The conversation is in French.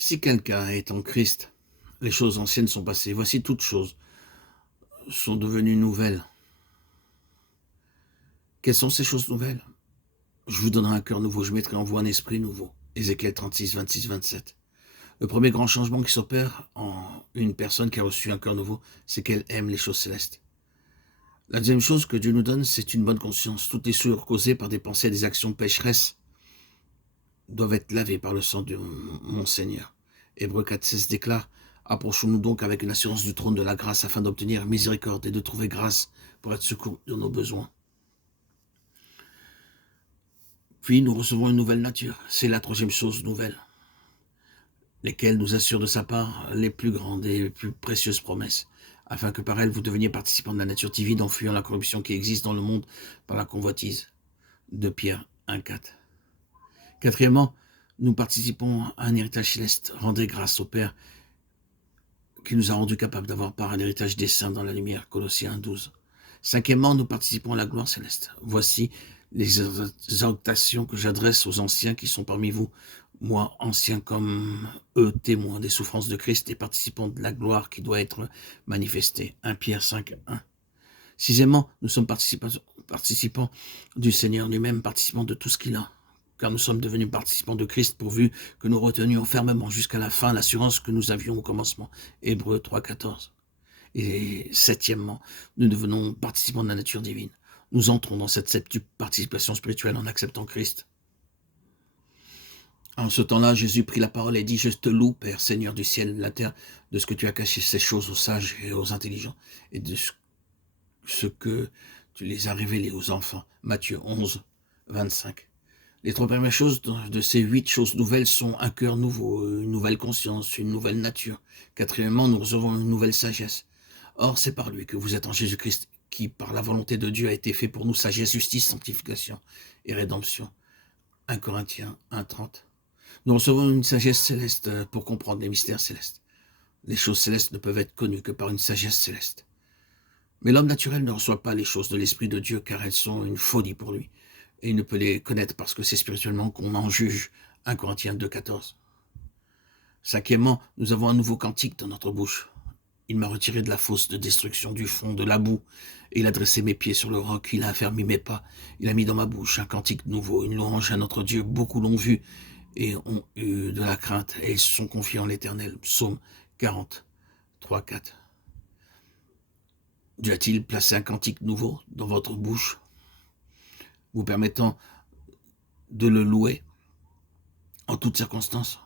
Si quelqu'un est en Christ, les choses anciennes sont passées. Voici toutes choses sont devenues nouvelles. Quelles sont ces choses nouvelles? Je vous donnerai un cœur nouveau, je mettrai en vous un esprit nouveau. Ézéchiel 36, 26, 27. Le premier grand changement qui s'opère en une personne qui a reçu un cœur nouveau, c'est qu'elle aime les choses célestes. La deuxième chose que Dieu nous donne, c'est une bonne conscience. Toutes les souillures causées par des pensées et des actions pécheresses doivent être lavées par le sang de mon Seigneur. Hébreux 4,16 déclare: approchons-nous donc avec une assurance du trône de la grâce afin d'obtenir miséricorde et de trouver grâce pour être secourus dans nos besoins. Puis nous recevons une nouvelle nature. C'est la troisième chose nouvelle, lesquelles nous assurent de sa part les plus grandes et les plus précieuses promesses, afin que par elles vous deveniez participants de la nature divine en fuyant la corruption qui existe dans le monde par la convoitise. 2 Pierre 1,4. Quatrièmement, nous participons à un héritage céleste. Rendez grâce au Père qui nous a rendus capables d'avoir part à l'héritage des saints dans la lumière. Colossiens 1,12. Cinquièmement, nous participons à la gloire céleste. Voici les exhortations que j'adresse aux anciens qui sont parmi vous, moi, anciens comme eux, témoins des souffrances de Christ et participants de la gloire qui doit être manifestée. 1 Pierre 5, 1. Sixièmement, nous sommes participants du Seigneur lui-même, participants de tout ce qu'il a, car nous sommes devenus participants de Christ pourvu que nous retenions fermement jusqu'à la fin l'assurance que nous avions au commencement. Hébreux 3, 14. Et septièmement, nous devenons participants de la nature divine. Nous entrons dans cette septuple participation spirituelle en acceptant Christ. En ce temps-là, Jésus prit la parole et dit: je te loue, Père, Seigneur du ciel et de la terre, de ce que tu as caché ces choses aux sages et aux intelligents, et de ce que tu les as révélées aux enfants. Matthieu 11, 25. Les trois premières choses de ces 8 choses nouvelles sont un cœur nouveau, une nouvelle conscience, une nouvelle nature. Quatrièmement, nous recevons une nouvelle sagesse. Or, c'est par lui que vous êtes en Jésus-Christ, qui, par la volonté de Dieu, a été fait pour nous sagesse, justice, sanctification et rédemption. 1 Corinthiens 1, 30. Nous recevons une sagesse céleste pour comprendre les mystères célestes. Les choses célestes ne peuvent être connues que par une sagesse céleste. Mais l'homme naturel ne reçoit pas les choses de l'Esprit de Dieu, car elles sont une folie pour lui. Et il ne peut les connaître parce que c'est spirituellement qu'on en juge. 1 Corinthiens 2, 14. Cinquièmement, nous avons un nouveau cantique dans notre bouche. Il m'a retiré de la fosse de destruction, du fond, de la boue, et il a dressé mes pieds sur le roc, il a affermi mes pas, il a mis dans ma bouche un cantique nouveau, une louange à notre Dieu. Beaucoup l'ont vu et ont eu de la crainte, et ils se sont confiés en l'Éternel. Psaume 40, 3, 4. Dieu a-t-il placé un cantique nouveau dans votre bouche, vous permettant de le louer en toutes circonstances?